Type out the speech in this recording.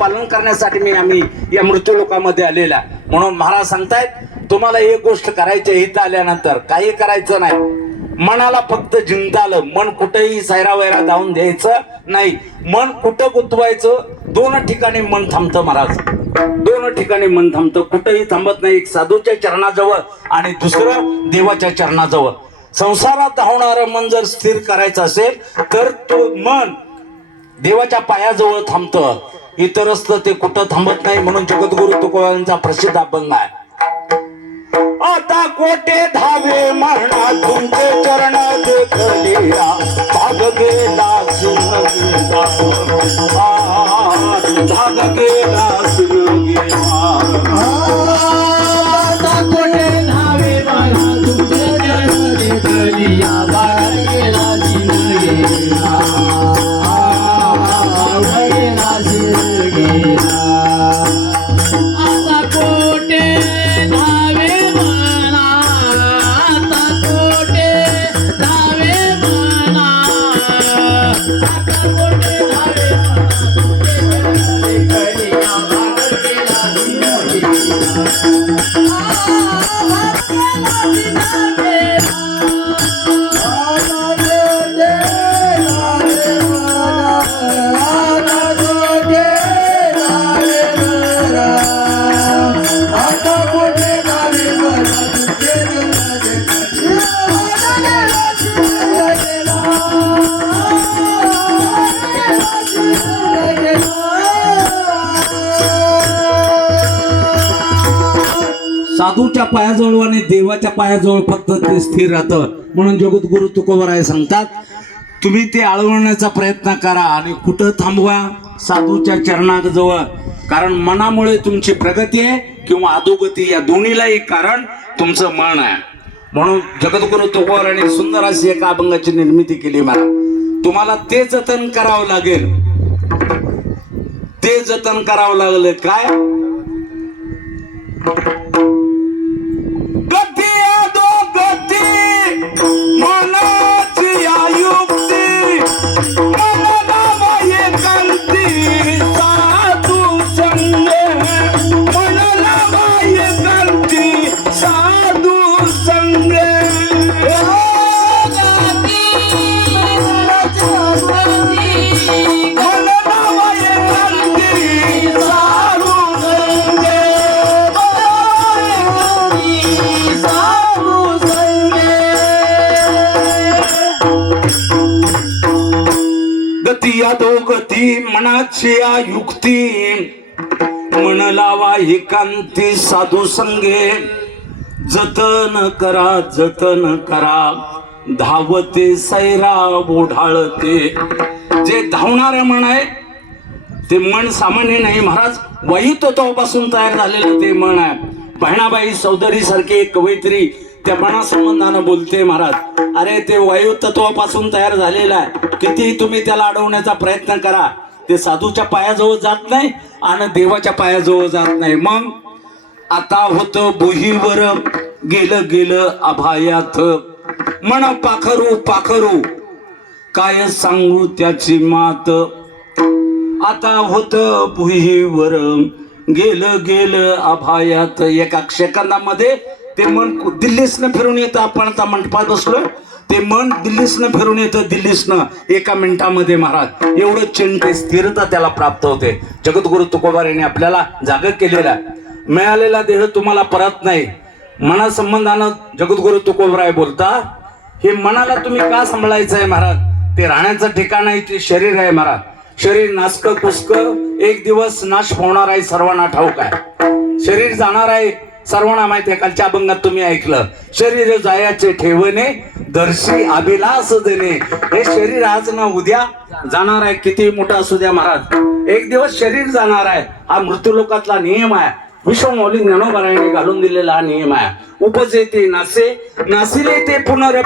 पालन करण्यासाठी आम्ही या मृत्यू लोकामध्ये आलेला. म्हणून महाराज सांगतायत तुम्हाला एक गोष्ट करायची, इथं आल्यानंतर काही करायचं नाही, मनाला फक्त जिंकता आलं. मन कुठेही सैरावैरा धावून द्यायचं नाही. मन कुठं गुंतवायचं? दोन ठिकाणी मन थांबतं महाराज, दोन ठिकाणी मन थांबतं, कुठेही थांबत नाही. एक साधूच्या चरणाजवळ आणि दुसरं देवाच्या चरणाजवळ. संसारात धावणारं मन जर स्थिर करायचं असेल तर तो मन देवाच्या पायाजवळ थांबतं, इतरच ते कुठं थांबत नाही. म्हणून जगद्गुरु तुकोबांचा प्रसिद्ध अभंग आहे, आता कोटे धावे म्हणा तुमचे चरण देखलिया, भाग गेला सुन गेला, भाग गेला सुन गेला. आता कोटे धावे म्हणा तुमचे चरण देखलिया, भाग गेला सुन गेला, भाग गेला सुन गेला. आता कोटे साधूच्या पायाजवळ आणि देवाच्या पायाजवळ फक्त ते स्थिर राहतं. म्हणून जगद्गुरु तुकोबाराय सांगतात तुम्ही ते आळवण्याचा प्रयत्न करा आणि कुठं थांबवा? साधूच्या चरणाजवळ. कारण मनामुळे तुमची प्रगती आहे किंवा अधोगती या दोन्हीलाही कारण तुमचं मन आहे. म्हणून जगद्गुरु तुकोबाराने सुंदर अशी एका अभंगाची निर्मिती केली. मला तुम्हाला ते जतन करावं लागेल, ते जतन करावं लागलं. काय? गती अधोगती मनाची आयुक्ती, मनाला एकांती साधू संगे, मनाला एकांती साधू संगे. गती अधोगती मनाची युक्ती, मन लावा एकांती साधू संगे. जतन करा धावते सैरा ओढाळते. जे धावणारं मन आहे ते मन सामान्य नाही महाराज, वायू तत्वापासून तयार झालेलं ते मन आहे. बहिणाबाई चौधरी सारखी एक कवयित्री त्या मनासंबंधानं बोलते महाराज, अरे ते वायू तत्वापासून तयार झालेलं आहे, किती तुम्ही त्याला अडवण्याचा प्रयत्न करा, ते साधूच्या पायाजवळ जात नाही आणि देवाच्या पायाजवळ जात नाही. मग आता होतं भुईवर गेलं अभायात, मन पाखरू काय सांगू त्याची मात. आता होतं भुईवर गेलं अभायात. एका सेकंदामध्ये ते मन दिल्लीसनं फिरून येतं. आपण आता मंडपात बसलो, ते मन दिल्लीसनं फिरून येतं, दिल्लीसनं एका मिनिटामध्ये महाराज. एवढं चिंते स्थिरता त्याला प्राप्त होते. जगद्गुरु तुकोबाराने आपल्याला जाग केलेला. मिळालेला देह तुम्हाला परत नाही. मनासंबंधानं जगद्गुरु तुकोबाराय बोलता, हे मनाला तुम्ही का सांभाळायचं आहे महाराज? ते राहण्याचं ठिकाण आहे, ते शरीर आहे महाराज. शरीर नासक कुसक एक दिवस नाश होणार आहे, सर्वांना ठाऊक आहे. शरीर जाणार आहे, सर्वांना माहिती आहे. कालच्या अभंगात तुम्ही ऐकलं, शरीर जायाचे ठेवणे दर्शी अभिलाष देणे. हे शरीर आज ना उद्या जाणार आहे, किती मोठा असू द्या महाराज, एक दिवस शरीर जाणार आहे. हा मृत्यूलोकातला नियम आहे. विश्वमौली ज्ञानोबारायाने घालून दिलेला हा नियम आहे. उपजे ते नासे, नासिले ते पुनर